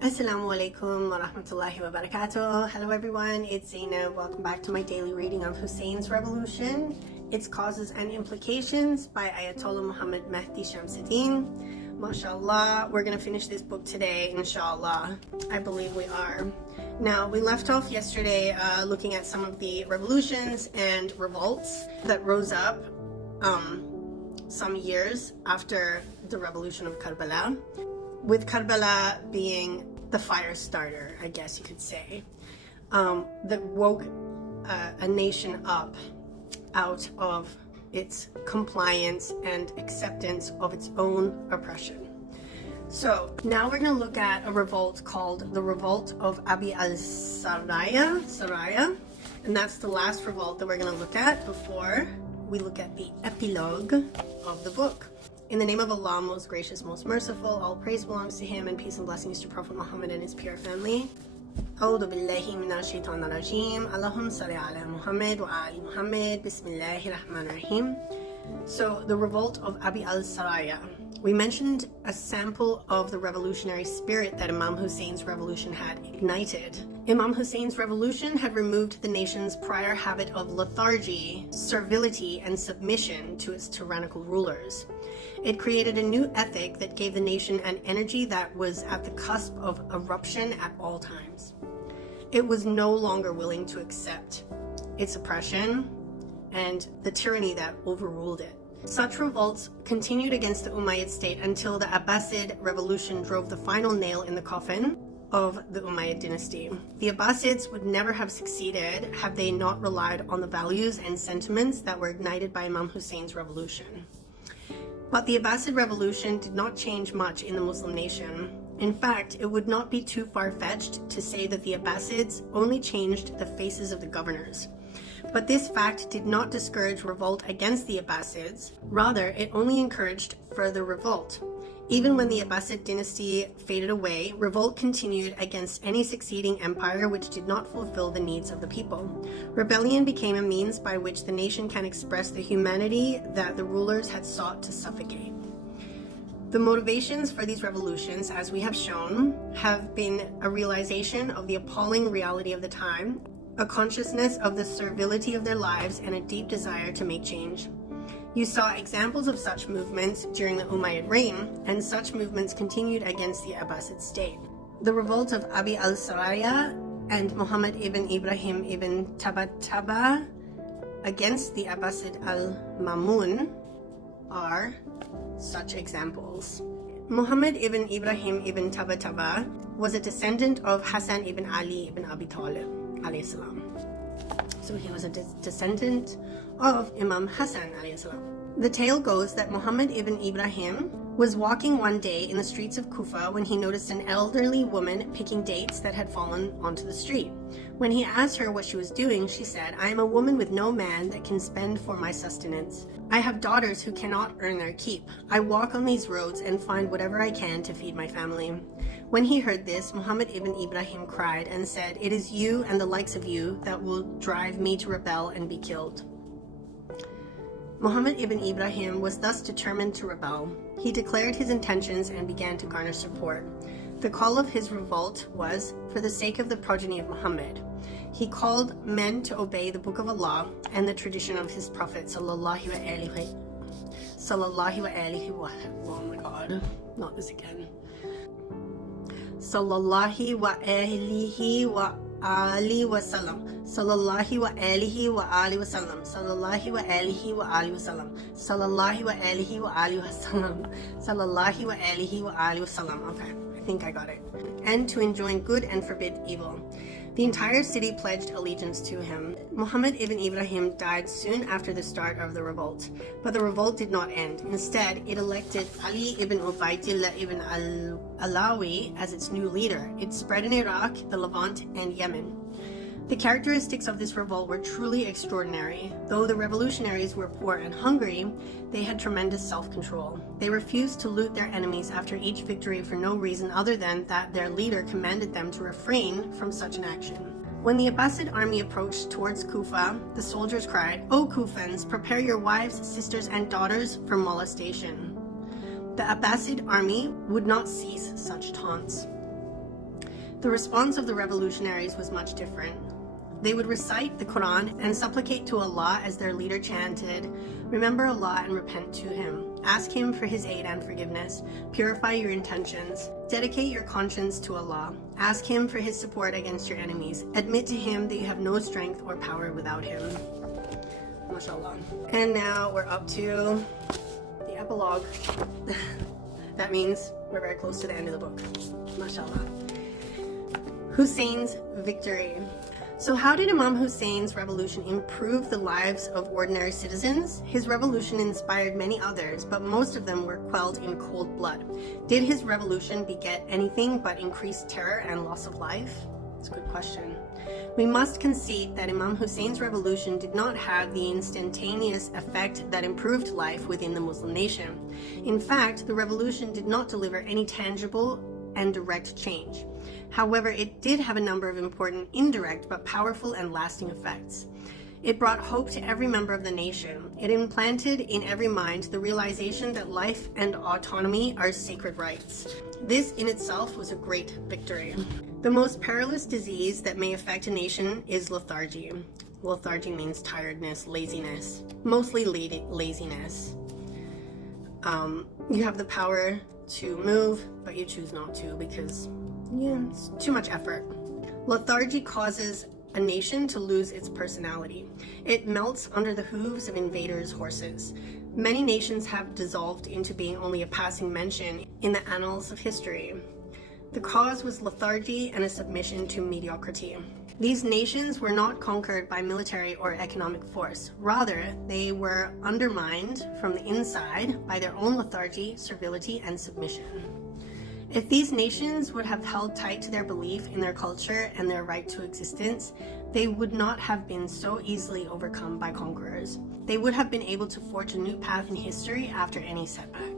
Assalamu alaikum wa rahmatullahi wa barakatuh. Hello everyone, it's Zainab. Welcome back to my daily reading of Hussein's Revolution, Its Causes and Implications by Ayatollah Muhammad Mehdi Shamsuddin. MashaAllah, we're going to finish this book today, inshallah. I believe we are. Now, we left off yesterday looking at some of the revolutions and revolts that rose up some years after the revolution of Karbala, with Karbala being the fire starter, I guess you could say, that woke a nation up out of its compliance and acceptance of its own oppression. So now we're going to look at a revolt called the Revolt of Abi al-Saraya, and that's the last revolt that we're going to look at before we look at the epilogue of the book. In the name of Allah, most gracious, most merciful, all praise belongs to Him, and peace and blessings to Prophet Muhammad and his pure family. أعوذ بالله من الشيطان الرجيم. اللهم صل على محمد وآل محمد. بسم الله الرحمن الرحيم. So, the revolt of Abi al-Saraya. We mentioned a sample of the revolutionary spirit that Imam Hussein's revolution had ignited. Imam Hussein's revolution had removed the nation's prior habit of lethargy, servility, and submission to its tyrannical rulers. It created a new ethic that gave the nation an energy that was at the cusp of eruption at all times. It was no longer willing to accept its oppression and the tyranny that overruled it. Such revolts continued against the Umayyad state until the Abbasid revolution drove the final nail in the coffin of the Umayyad dynasty. The Abbasids would never have succeeded had they not relied on the values and sentiments that were ignited by Imam Hussein's revolution. But the Abbasid revolution did not change much in the Muslim nation. In fact, it would not be too far-fetched to say that the Abbasids only changed the faces of the governors. But this fact did not discourage revolt against the Abbasids. Rather, it only encouraged further revolt. Even when the Abbasid dynasty faded away, revolt continued against any succeeding empire which did not fulfill the needs of the people. Rebellion became a means by which the nation can express the humanity that the rulers had sought to suffocate. The motivations for these revolutions, as we have shown, have been a realization of the appalling reality of the time, a consciousness of the servility of their lives, and a deep desire to make change. You saw examples of such movements during the Umayyad reign, and such movements continued against the Abbasid state. The revolt of Abi al-Saraya and Muhammad ibn Ibrahim ibn Tabataba against the Abbasid al-Mamun are such examples. Muhammad ibn Ibrahim ibn Tabataba was a descendant of Hussain ibn Ali ibn Abi Talib alayhi salam. So he was a descendant of Imam Hussain alayhi salam. The tale goes that Muhammad ibn Ibrahim was walking one day in the streets of Kufa when he noticed an elderly woman picking dates that had fallen onto the street. When he asked her what she was doing, she said, "I am a woman with no man that can spend for my sustenance. I have daughters who cannot earn their keep. I walk on these roads and find whatever I can to feed my family." When he heard this, Muhammad ibn Ibrahim cried and said, "It is you and the likes of you that will drive me to rebel and be killed." Muhammad ibn Ibrahim was thus determined to rebel. He declared his intentions and began to garner support. The call of his revolt was for the sake of the progeny of Muhammad. He called men to obey the Book of Allah and the tradition of his Prophet sallallahu alaihi wa oh my god, not this again. Sallallahu wa alihi wa Ali wasallam. Sallallahu wa alihi wa ali wasallam. Sallallahu wa alihi wa ali wasallam. Sallallahu wa alihi wa ali wasallam. Sallallahu wa alihi wa ali wasallam. Okay, I think I got it. And to enjoin good and forbid evil. The entire city pledged allegiance to him. Muhammad ibn Ibrahim died soon after the start of the revolt. But the revolt did not end. Instead, it elected Ali ibn Ubaydillah ibn al-Alawi as its new leader. It spread in Iraq, the Levant, and Yemen. The characteristics of this revolt were truly extraordinary. Though the revolutionaries were poor and hungry, they had tremendous self-control. They refused to loot their enemies after each victory for no reason other than that their leader commanded them to refrain from such an action. When the Abbasid army approached towards Kufa, the soldiers cried, "O Kufans, prepare your wives, sisters, and daughters for molestation." The Abbasid army would not cease such taunts. The response of the revolutionaries was much different. They would recite the Quran and supplicate to Allah as their leader chanted, "Remember Allah and repent to Him. Ask Him for His aid and forgiveness. Purify your intentions. Dedicate your conscience to Allah. Ask Him for His support against your enemies. Admit to Him that you have no strength or power without Him." MashaAllah. And now we're up to the epilogue. That means we're very close to the end of the book. MashaAllah. Hussein's victory. So how did Imam Hussein's revolution improve the lives of ordinary citizens? His revolution inspired many others, but most of them were quelled in cold blood. Did his revolution beget anything but increased terror and loss of life? That's a good question. We must concede that Imam Hussein's revolution did not have the instantaneous effect that improved life within the Muslim nation. In fact, the revolution did not deliver any tangible and direct change. However, it did have a number of important indirect but powerful and lasting effects. It brought hope to every member of the nation. It implanted in every mind the realization that life and autonomy are sacred rights. This in itself was a great victory. The most perilous disease that may affect a nation is lethargy. Lethargy means tiredness, laziness, mostly laziness. You have the power to move, but you choose not to because it's too much effort. Lethargy causes a nation to lose its personality. It melts under the hooves of invaders' horses. Many nations have dissolved into being only a passing mention in the annals of history. The cause was lethargy and a submission to mediocrity. These nations were not conquered by military or economic force. Rather, they were undermined from the inside by their own lethargy, servility, and submission. If these nations would have held tight to their belief in their culture and their right to existence, they would not have been so easily overcome by conquerors. They would have been able to forge a new path in history after any setback.